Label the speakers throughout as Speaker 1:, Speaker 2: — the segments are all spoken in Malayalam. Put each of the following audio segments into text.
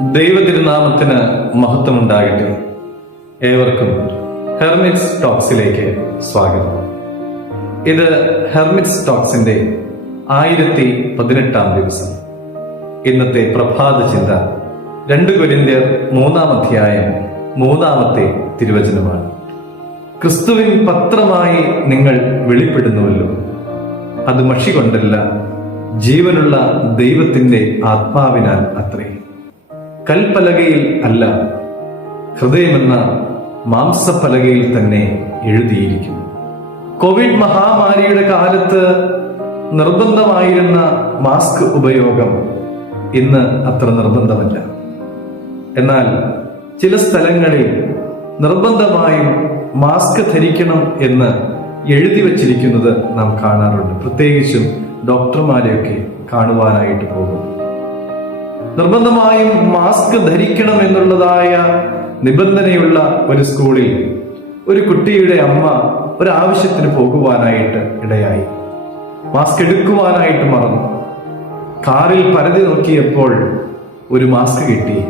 Speaker 1: ദൈവതിരുനാമത്തിന് മഹത്വമുണ്ടാകട്ടെ. ഏവർക്കും ഹെർമിറ്റ്സ് ടോക്സിലേക്ക് സ്വാഗതം. ഇത് ഹെർമിറ്റ്സ് ടോക്സിന്റെ ആയിരത്തി പതിനെട്ടാം ദിവസം. ഇന്നത്തെ പ്രഭാത ചിന്ത രണ്ട് കൊരിന്ത്യർ മൂന്നാം അധ്യായം മൂന്നാമത്തെ തിരുവചനമാണ്. ക്രിസ്തുവിൻ പത്രമായി നിങ്ങൾ വെളിപ്പെടുന്നുവല്ലോ. അത് മഷി കൊണ്ടല്ല ജീവനുള്ള ദൈവത്തിന്റെ ആത്മാവിനാൽ അത്രേ. കൽപ്പലകയിൽ അല്ല ഹൃദയമെന്ന മാംസപ്പലകയിൽ തന്നെ എഴുതിയിരിക്കുന്നു. കോവിഡ് മഹാമാരിയുടെ കാലത്ത് നിർബന്ധമായിരുന്ന മാസ്ക് ഉപയോഗം ഇന്ന് അത്ര നിർബന്ധമല്ല. എന്നാൽ ചില സ്ഥലങ്ങളിൽ നിർബന്ധമായും മാസ്ക് ധരിക്കണം എന്ന് എഴുതി വച്ചിരിക്കുന്നത് നാം കാണാറുണ്ട്. പ്രത്യേകിച്ചും ഡോക്ടർമാരെയൊക്കെ കാണുവാനായിട്ട് പോകും നിർബന്ധമായും മാസ്ക് ധരിക്കണം എന്നുള്ളതായ നിബന്ധനയുള്ള ഒരു സ്കൂളിൽ ഒരു കുട്ടിയുടെ അമ്മ ഒരാവശ്യത്തിന് പോകുവാനായിട്ട് ഇടയായി. മാസ്ക് എടുക്കുവാനായിട്ട് മറന്നു. കാറിൽ പരതി നോക്കിയപ്പോൾ ഒരു മാസ്ക് കിട്ടി.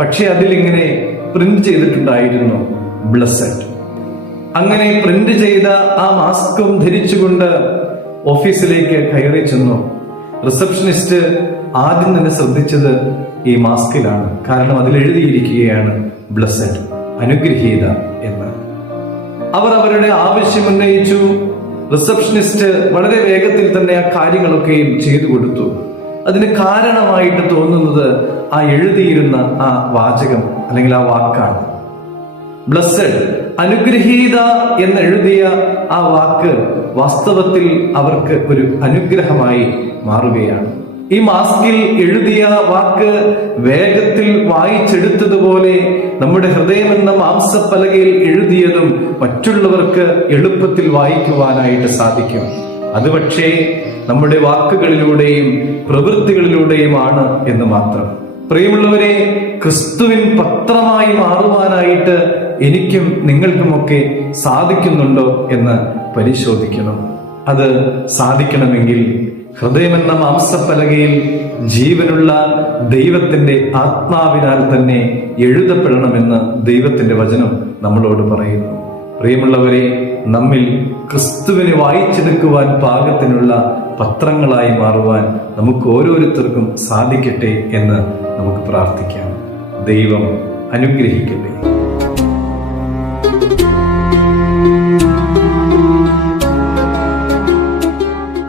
Speaker 1: പക്ഷെ അതിലിങ്ങനെ പ്രിന്റ് ചെയ്തിട്ടുണ്ടായിരുന്നു ബ്ലസ്സഡ് അങ്ങനെ പ്രിന്റ് ചെയ്ത ആ മാസ്കും ധരിച്ചുകൊണ്ട് ഓഫീസിലേക്ക് കയറി ചെന്നു. റിസപ്ഷനിസ്റ്റ് ആദ്യം തന്നെ ശ്രദ്ധിച്ചത് ഈ മാസ്കിലാണ്. കാരണം അതിൽ എഴുതിയിരിക്കുകയാണ് ബ്ലസ്സഡ് അനുഗ്രഹീത എന്ന്. അവർ അവരുടെ ആവശ്യം ഉന്നയിച്ചു. റിസപ്ഷനിസ്റ്റ് വളരെ വേഗത്തിൽ തന്നെ ആ കാര്യങ്ങളൊക്കെയും ചെയ്തു കൊടുത്തു. അതിന് കാരണമായിട്ട് തോന്നുന്നത് ആ എഴുതിയിരുന്ന ആ വാചകം അല്ലെങ്കിൽ ആ വാക്കാണ്. ബ്ലസ്സഡ് അനുഗ്രഹീത എന്ന് എഴുതിയ ആ വാക്ക് വാസ്തവത്തിൽ അവർക്ക് ഒരു അനുഗ്രഹമായി മാറുകയാണ്. ഈ മാസ്കിൽ എഴുതിയ വാക്ക് വേഗത്തിൽ വായിച്ചെടുത്തതുപോലെ നമ്മുടെ ഹൃദയമെന്ന മാംസപ്പലകയിൽ എഴുതിയതും മറ്റുള്ളവർക്ക് എളുപ്പത്തിൽ വായിക്കുവാനായിട്ട് സാധിക്കും. അത് പക്ഷേ നമ്മുടെ വാക്കുകളിലൂടെയും പ്രവൃത്തികളിലൂടെയുമാണ് എന്ന് മാത്രം. പ്രിയമുള്ളവരെ ക്രിസ്തുവിൻ പത്രമായി മാറുവാനായിട്ട് എനിക്കും നിങ്ങൾക്കുമൊക്കെ സാധിക്കുന്നുണ്ടോ എന്ന് പരിശോധിക്കണം. അത് സാധിക്കണമെങ്കിൽ ഹൃദയമെന്ന മാംസപ്പലകയിൽ ജീവനുള്ള ദൈവത്തിന്റെ ആത്മാവിനാൽ തന്നെ എഴുതപ്പെടണമെന്ന് ദൈവത്തിന്റെ വചനം നമ്മളോട് പറയുന്നു. പ്രിയമുള്ളവരെ നമ്മിൽ ക്രിസ്തുവിനെ വായിച്ചെടുക്കുവാൻ പാകത്തിനുള്ള പത്രങ്ങളായി മാറുവാൻ നമുക്ക് ഓരോരുത്തർക്കും സാധിക്കട്ടെ എന്ന് നമുക്ക് പ്രാർത്ഥിക്കാം. ദൈവം അനുഗ്രഹിക്കട്ടെ. Música